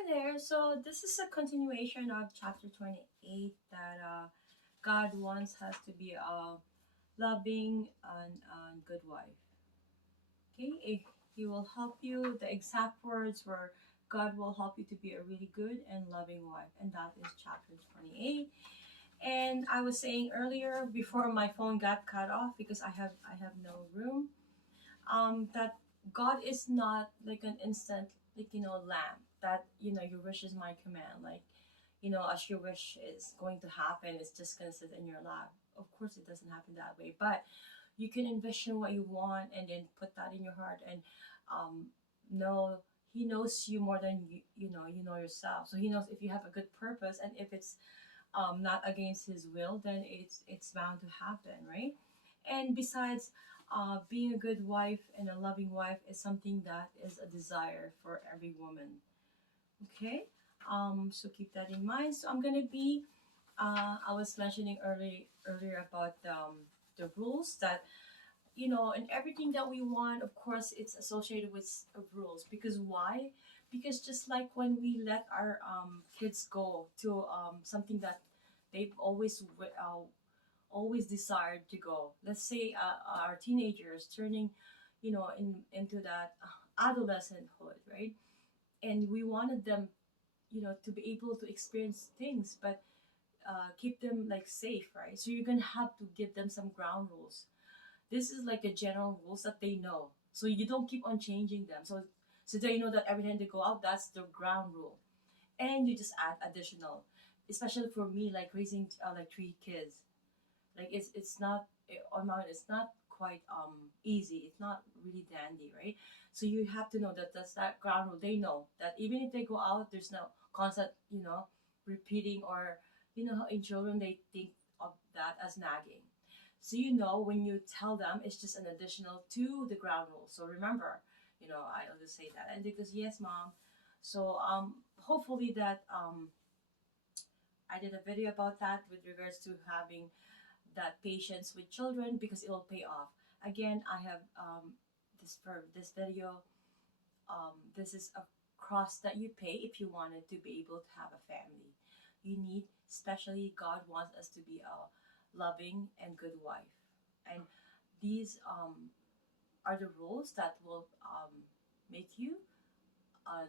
Hi there. So this is a continuation of chapter 28 that God wants us to be a loving and good wife. Okay, He will help you. The exact words were God will help you to be a really good and loving wife, and that is chapter 28. And I was saying earlier before my phone got cut off because I have no room. That God is not like an instant lamp that your wish is my command, like as your wish is going to happen, it's just going to sit in your lap. Of course it doesn't happen that way, but you can envision what you want and then put that in your heart and um know he knows you more than you know yourself. So he knows if you have a good purpose, and if it's not against his will, then it's bound to happen, right? And besides, being a good wife and a loving wife is something that is a desire for every woman. Okay, so keep that in mind. So I'm gonna be. I was mentioning earlier about the rules that and everything that we want. Of course, it's associated with rules. Because why? Because just like when we let our kids go to something that they've always desired to go. Let's say our teenagers turning, into that adolescenthood, right? And we wanted them, to be able to experience things, but keep them like safe, right? So you're gonna have to give them some ground rules. This is like a general rules that they know, so you don't keep on changing them. So they know that every time they go out, that's the ground rule, and you just add additional. Especially for me, like raising like three kids, like it's not on my own, it's not quite easy, it's not really dandy, right? So you have to know that that's that ground rule. They know that even if they go out, there's no constant repeating, or how in children they think of that as nagging. So when you tell them, it's just an additional to the ground rule. So remember, I always say that, and because yes mom. So hopefully that I did a video about that with regards to having that patience with children, because it will pay off. Again, I have this for this video. This is a cost that you pay if you wanted to be able to have a family. You need, especially God wants us to be a loving and good wife, and these are the rules that will make you a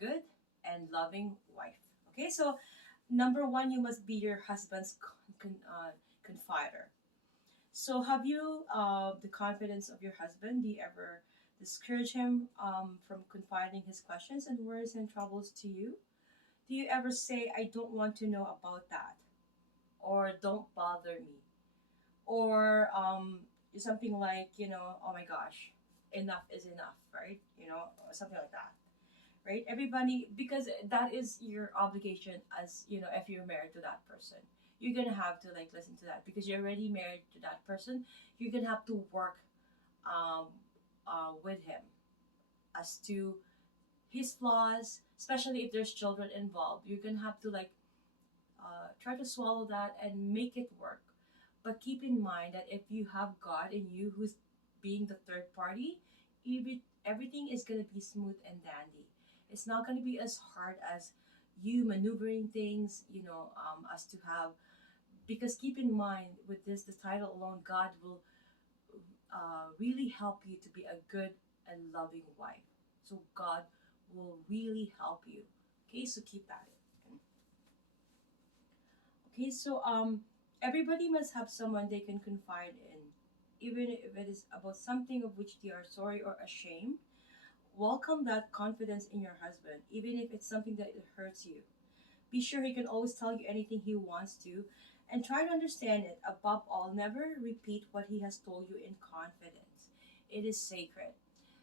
good and loving wife. Okay, so number one, you must be your husband's confider. So, have you the confidence of your husband? Do you ever discourage him from confiding his questions and worries and troubles to you? Do you ever say, I don't want to know about that? Or don't bother me? Or something like, oh my gosh, enough is enough, right? Or something like that, right? Everybody, because that is your obligation, as if you're married to that person, you're gonna have to like listen to that, because you're already married to that person. You're gonna have to work um, with him as to his flaws, especially if there's children involved. You're gonna have to like try to swallow that and make it work. But keep in mind that if you have God in you, who's being the third party, everything is going to be smooth and dandy. It's not going to be as hard as you maneuvering things, as to have. Because keep in mind, with this, the title alone, God will really help you to be a good and loving wife. So God will really help you. Okay, so keep that. Okay, so everybody must have someone they can confide in, even if it is about something of which they are sorry or ashamed. Welcome that confidence in your husband, even if it's something that hurts you. Be sure he can always tell you anything he wants to, and try to understand it. Above all, never repeat what he has told you in confidence. It is sacred.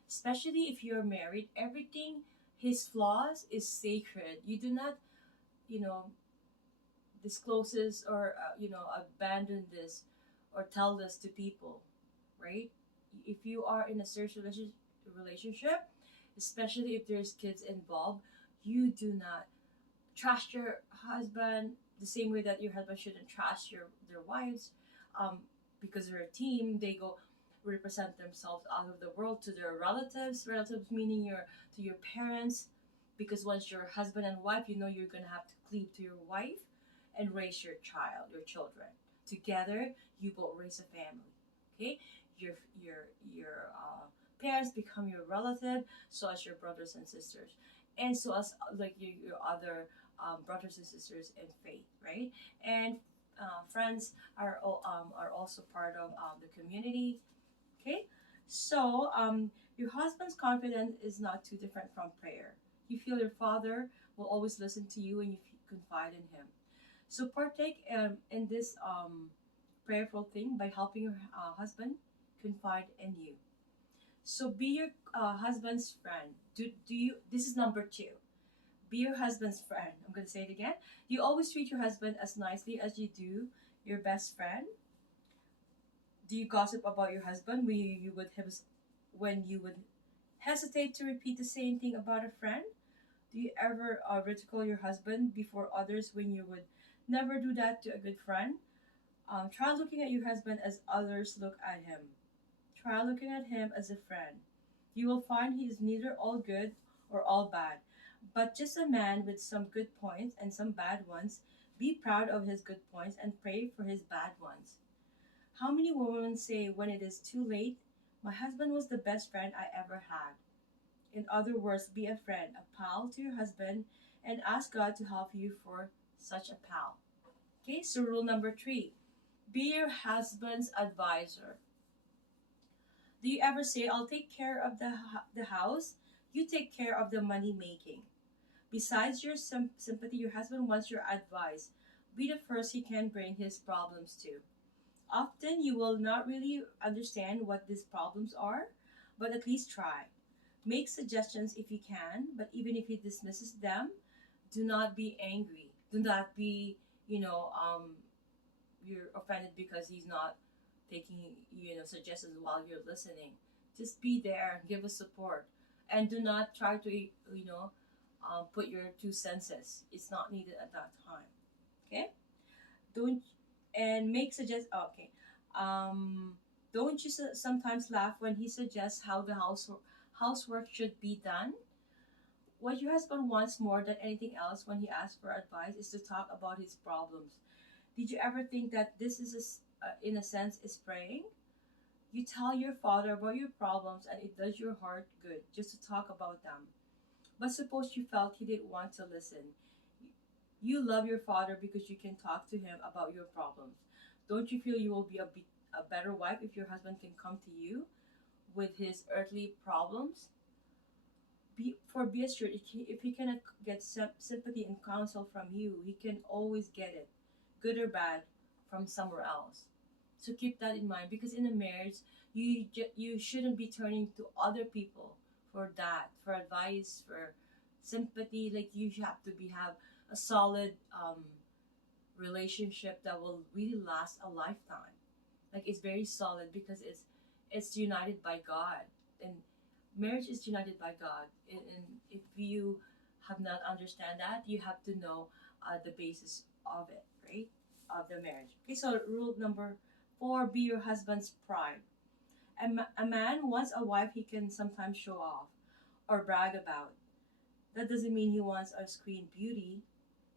Especially if you're married, everything, his flaws, is sacred. You do not, you know, discloses or abandon this or tell this to people, right? If you are in a serious relationship, especially if there's kids involved, you do not trust your husband the same way that your husband shouldn't trust their wives, um, because they're a team. They go represent themselves out of the world to their relatives, meaning your to your parents, because once you're husband and wife, you know you're gonna have to cleave to your wife and raise your child, your children. Together, you both raise a family. Okay, your your parents become your relative, so as your brothers and sisters, and so as like your other brothers and sisters in faith, right? And friends are also part of the community. Okay, so your husband's confidence is not too different from prayer. You feel your father will always listen to you and you confide in him. So partake in this prayerful thing by helping your husband confide in you. So be your husband's friend. Do you? This is number two. Be your husband's friend. I'm gonna say it again. Do you always treat your husband as nicely as you do your best friend? Do you gossip about your husband when you would hesitate to repeat the same thing about a friend? Do you ever ridicule your husband before others when you would never do that to a good friend? Try looking at your husband as others look at him. Try looking at him as a friend. You will find he is neither all good or all bad, but just a man with some good points and some bad ones. Be proud of his good points and pray for his bad ones. How many women say when it is too late, my husband was the best friend I ever had? In other words, be a friend, a pal to your husband, and ask God to help you for such a pal. Okay, so rule number three, be your husband's advisor. Do you ever say, I'll take care of the house, you take care of the money making? Besides your sympathy, your husband wants your advice. Be the first he can bring his problems to. Often you will not really understand what these problems are, but at least try. Make suggestions if you can, but even if he dismisses them, do not be angry. Do not be, you're offended because he's not taking, suggestions while you're listening. Just be there, give us support, and do not try to, put your two senses. It's not needed at that time. Okay? Don't and make suggest. Okay. Um, don't you sometimes laugh when he suggests how the housework should be done? What your husband wants more than anything else when he asks for advice is to talk about his problems. Did you ever think that this is, in a sense, is praying? You tell your father about your problems and it does your heart good just to talk about them. But suppose you felt he didn't want to listen. You love your father because you can talk to him about your problems. Don't you feel you will be a better wife if your husband can come to you with his earthly problems? Be assured, if he cannot get sympathy and counsel from you, he can always get it, good or bad, from somewhere else. So keep that in mind because in a marriage, you shouldn't be turning to other people for that, for advice, for sympathy. Like you have to have a solid relationship that will really last a lifetime. Like it's very solid because it's united by God, and marriage is united by God. And if you have not understand that, you have to know the basis of it, right? Of the marriage. Okay, so rule number four: be your husband's pride. A man wants a wife he can sometimes show off or brag about. That doesn't mean he wants a screen beauty.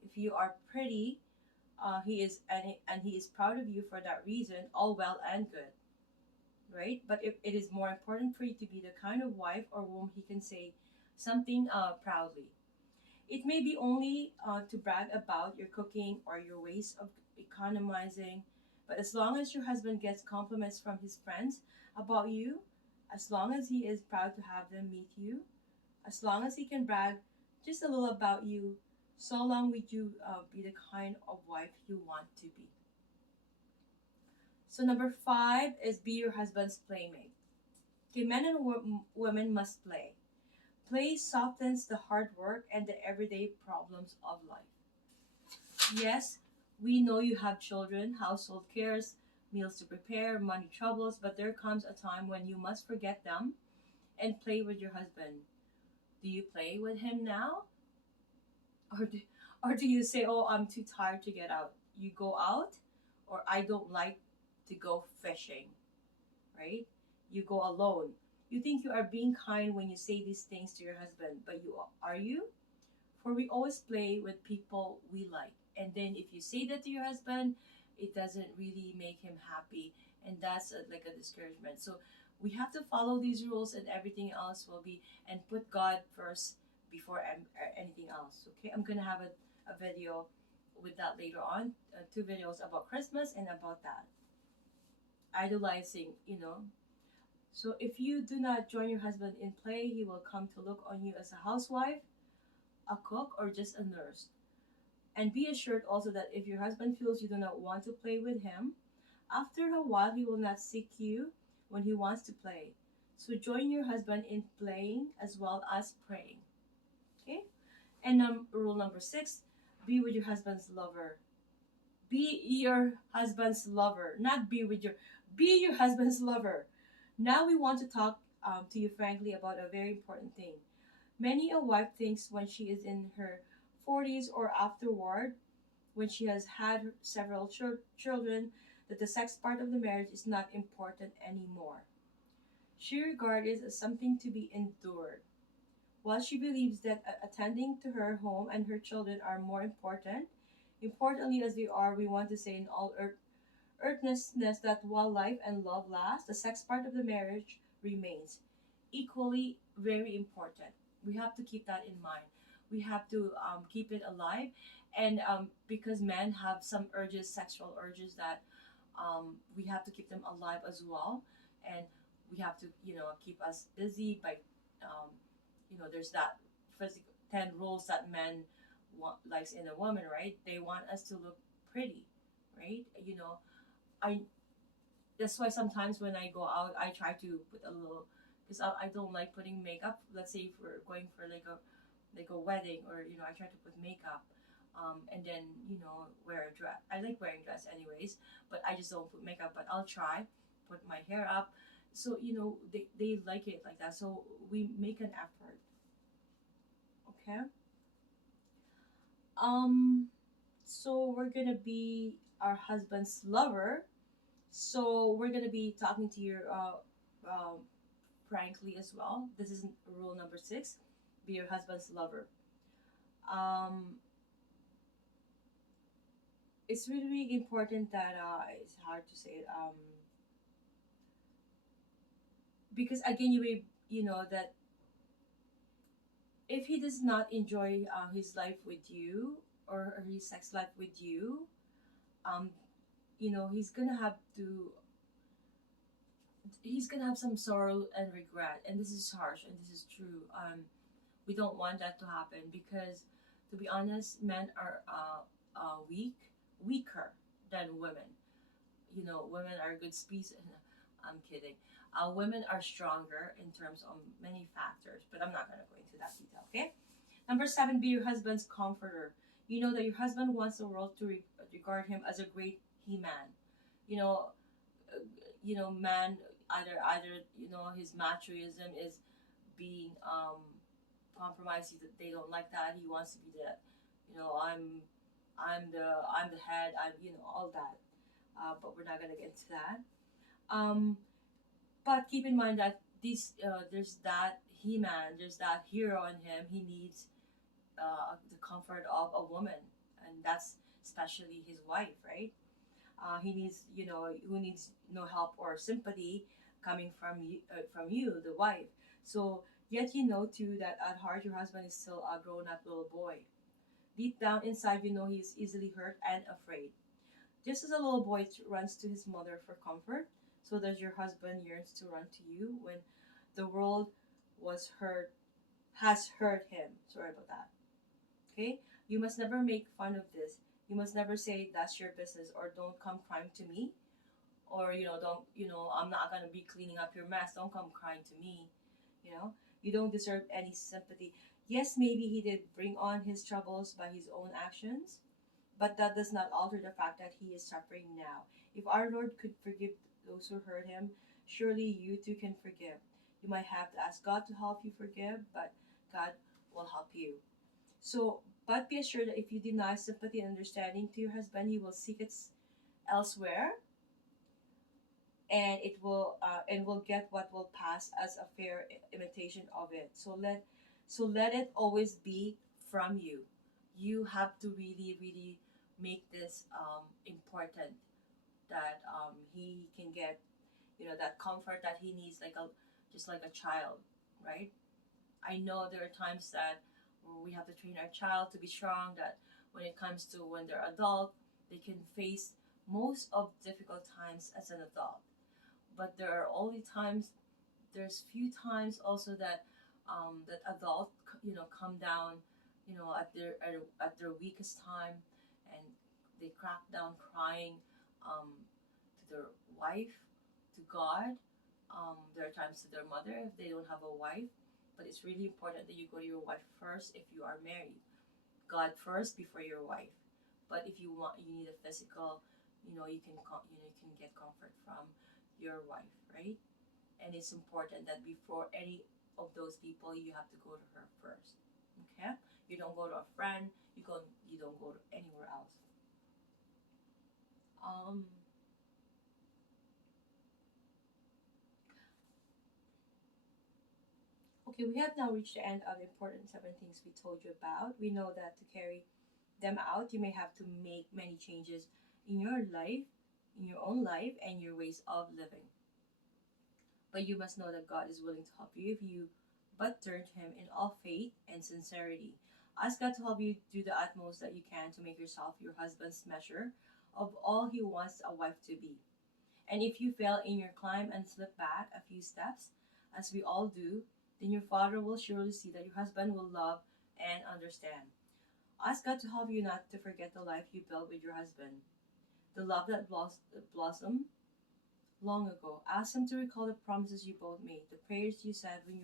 If you are pretty, he is and he is proud of you for that reason. All well and good, right? But if it is more important for you to be the kind of wife or whom he can say something proudly. It may be only to brag about your cooking or your ways of economizing, but as long as your husband gets compliments from his friends about you, as long as he is proud to have them meet you, as long as he can brag just a little about you, so long would you be the kind of wife you want to be. So number five is be your husband's playmate. Okay, men and women must play. Play softens the hard work and the everyday problems of life. Yes, we know you have children, household cares, meals to prepare, money troubles, but there comes a time when you must forget them and play with your husband. Do you play with him now? Or do you say, oh, I'm too tired to get out? You go out? Or I don't like to go fishing, right? You go alone. You think you are being kind when you say these things to your husband, but are you? For we always play with people we like. And then if you say that to your husband, it doesn't really make him happy. And that's like a discouragement. So we have to follow these rules, and everything else will be, and put God first before anything else. Okay, I'm going to have a video with that later on. Two videos about Christmas and about that. Idolizing, you know. So if you do not join your husband in play, he will come to look on you as a housewife, a cook, or just a nurse. And be assured also that if your husband feels you do not want to play with him, after a while he will not seek you when he wants to play. So join your husband in playing as well as praying. Okay? And rule number 6, be with your husband's lover. Be your husband's lover, not be with your, be your husband's lover. Now we want to talk to you frankly about a very important thing. Many a wife thinks when she is in her 40s or afterward, when she has had several children, that the sex part of the marriage is not important anymore. She regards it as something to be endured. While she believes that attending to her home and her children are more important, importantly as they are, we want to say in all earnestness that while life and love last, the sex part of the marriage remains equally very important. We have to keep that in mind. We have to keep it alive, and because men have some urges, sexual urges, that we have to keep them alive as well, and we have to, keep us busy by, there's that physical 10 rules that men want likes in a woman, right? They want us to look pretty, right? I That's why sometimes when I go out, I try to put a little, because I don't like putting makeup. Let's say if we're going for like a wedding, or I try to put makeup, and then wear a dress. I like wearing dress anyways, but I just don't put makeup. But I'll try put my hair up, so they like it like that. So we make an effort. Okay. Um. So we're gonna be our husband's lover. So we're gonna be talking to you frankly as well. This is rule number 6: be your husband's lover. Um, it's really, really important that it's hard to say it, because again you know that if he does not enjoy his life with you, or his sex life with you, um, he's gonna have to, he's gonna have some sorrow and regret, and this is harsh and this is true. We don't want that to happen, because to be honest, men are weaker than women. Women are a good species. I'm kidding. Women are stronger in terms of many factors, but I'm not going to go into that detail. Okay. Number 7: be your husband's comforter. You know that your husband wants the world to regard him as a great he-man. You know, man, either his machoism is being compromised. They don't like that. He wants to be the, I'm the head. All that. But we're not gonna get into that. Um, but keep in mind that there's that he-man, there's that hero in him. He needs the comfort of a woman, and that's especially his wife, right? He needs, who needs no help or sympathy coming from you, the wife. So yet too that at heart your husband is still a grown-up little boy. Deep down inside, he's easily hurt and afraid. Just as a little boy runs to his mother for comfort, so does your husband yearns to run to you when the world was hurt has hurt him. Sorry about that. Okay? You must never make fun of this. You must never say that's your business, or don't come crying to me, or don't, I'm not gonna be cleaning up your mess. Don't come crying to me. You don't deserve any sympathy. Yes, maybe he did bring on his troubles by his own actions, but that does not alter the fact that he is suffering now. If our Lord could forgive those who hurt him, surely you too can forgive. You might have to ask God to help you forgive, but God will help you. So, but be assured that if you deny sympathy and understanding to your husband, he will seek it elsewhere, and will get what will pass as a fair imitation of it. So let it always be from you. You have to really, really make this important, that he can get, that comfort that he needs, like a just like a child, right? I know there are times that we have to train our child to be strong, that when it comes to when they're adult, they can face most of difficult times as an adult. But there are only times, there's few times also that that adult come down, at their weakest time, and they crack down crying to their wife, to God. There are times to their mother if they don't have a wife. But it's really important that you go to your wife first if you are married. God first before your wife. But if you need a physical, you can get comfort from your wife, right? And it's important that before any of those people, you have to go to her first. Okay? You don't go to a friend. You don't go to anywhere else. Um, okay, we have now reached the end of the important 7 things we told you about. We know that to carry them out, you may have to make many changes in your life, in your own life, and your ways of living. But you must know that God is willing to help you if you but turn to Him in all faith and sincerity. Ask God to help you do the utmost that you can to make yourself your husband's measure of all He wants a wife to be. And if you fail in your climb and slip back a few steps, as we all do, then your father will surely see that your husband will love and understand. Ask God to help you not to forget the life you built with your husband, the love that blossomed long ago. Ask Him to recall the promises you both made, the prayers you said when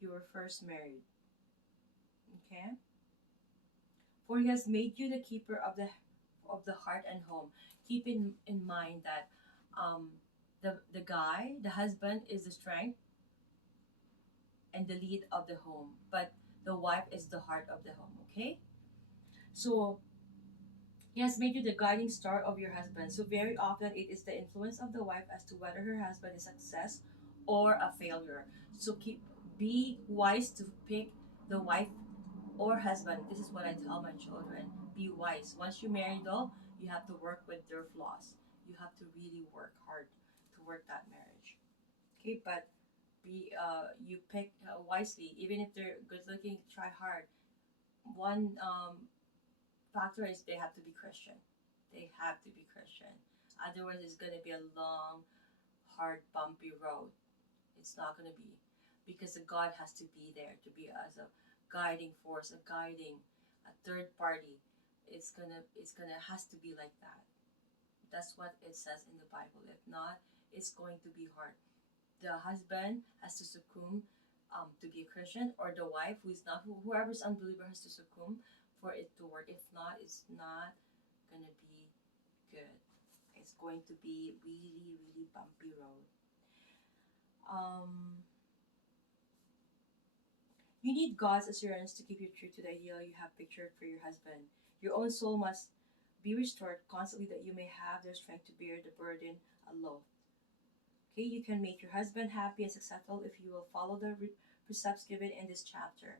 you were first married. Okay? For He has made you the keeper of the heart and home. Keep in mind that um, the husband, is the strength and the lead of the home, but the wife is the heart of the home. Okay? So He has made you the guiding star of your husband. So very often it is the influence of the wife as to whether her husband is a success or a failure. So be wise to pick the wife or husband. This is what I tell my children. Be wise. Once you marry though, you have to work with their flaws. You have to really work hard to work that marriage. Okay, but be you pick wisely. Even if they're good looking, try hard. One factor is they have to be Christian. They have to be Christian. Otherwise, it's going to be a long, hard, bumpy road. It's not going to be, because the God has to be there to be as a guiding force, a guiding, a third party. It's gonna has to be like that. That's what it says in the Bible. If not, it's going to be hard. The husband has to succumb to be a Christian, or the wife who is not, whoever's unbeliever has to succumb for it to work. If not, it's not gonna be good. It's going to be really, really bumpy road. Um, you need God's assurance to keep you true to the ideal you have pictured for your husband. Your own soul must be restored constantly that you may have the strength to bear the burden alone. Okay, you can make your husband happy and successful if you will follow the precepts given in this chapter.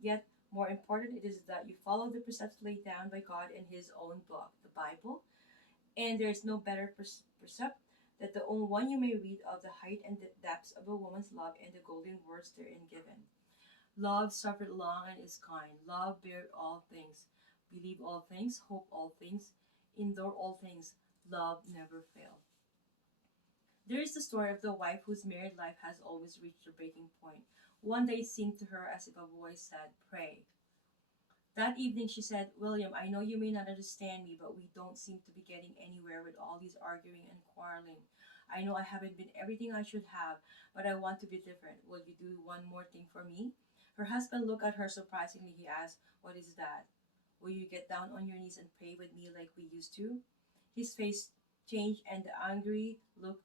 Yet, more important it is that you follow the precepts laid down by God in His own book, the Bible. And there is no better precept than the only one you may read of the height and the depths of a woman's love and the golden words therein given. Love suffered long and is kind. Love bear all things, believe all things, hope all things, endure all things. Love never fails. There is the story of the wife whose married life has always reached a breaking point. One day it seemed to her as if a voice said, "Pray." That evening she said, "William, I know you may not understand me, but we don't seem to be getting anywhere with all these arguing and quarreling. I know I haven't been everything I should have, but I want to be different. Will you do one more thing for me?" Her husband looked at her surprisingly. He asked, "What is that? Will you get down on your knees and pray with me like we used to?" His face changed and the angry look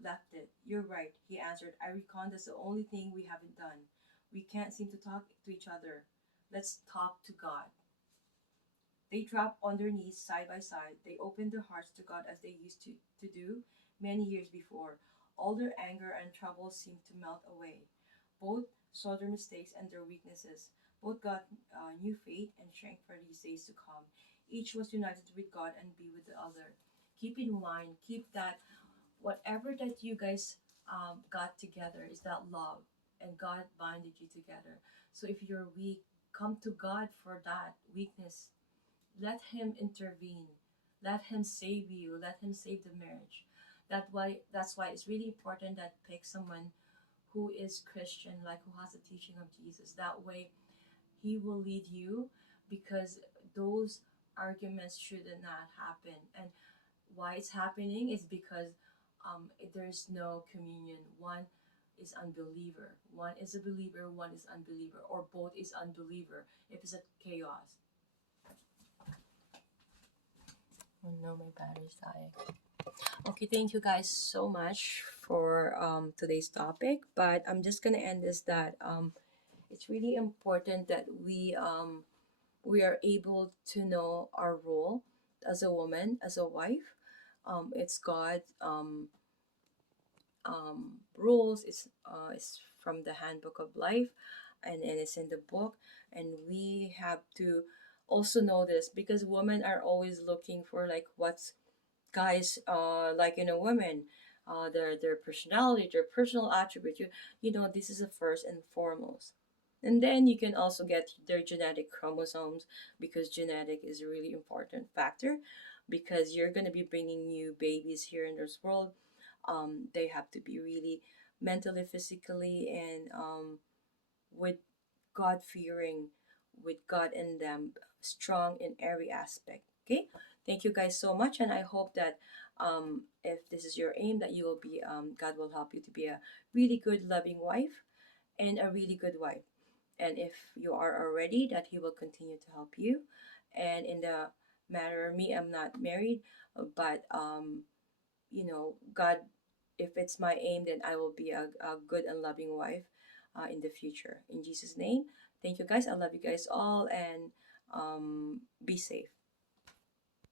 left it. "You're right," he answered. "I reckon that's the only thing we haven't done. We can't seem to talk to each other. Let's talk to God." They dropped on their knees side by side. They opened their hearts to God as they used to do many years before. All their anger and troubles seemed to melt away. Both saw their mistakes and their weaknesses, Both got new faith and strength for these days to come. Each was united with God and be with the other. Keep in mind, keep that whatever that you guys got together is that love, and God binded you together. So if you're weak, come to God for that weakness. Let Him intervene. Let Him save you. Let Him save the marriage. That's why it's really important that pick someone who is Christian, like who has the teaching of Jesus. That way, He will lead you, because those arguments should not happen. And why it's happening is because there's no communion. One is unbeliever, one is a believer, one is unbeliever, or both is unbeliever. If it's a chaos. Oh no, my battery's dying. Okay, thank you guys so much for today's topic. But I'm just gonna end this that it's really important that we are able to know our role as a woman, as a wife. It's God rules. It's from the handbook of life, and it's in the book, and we have to also know this, because women are always looking for like what's guys like in a woman, their personality, their personal attribute. You know, this is the first and foremost, and then you can also get their genetic chromosomes, because genetic is a really important factor, because you're going to be bringing new babies here in this world. They have to be really mentally, physically, and with God fearing, with God in them, strong in every aspect. Okay, thank you guys so much, and I hope that if this is your aim, that you will be God will help you to be a really good, loving wife and a really good wife. And if you are already, that He will continue to help you. And in the matter of me, I'm not married, but God, if it's my aim, then I will be a good and loving wife in the future. In Jesus' name, thank you guys. I love you guys all, and be safe.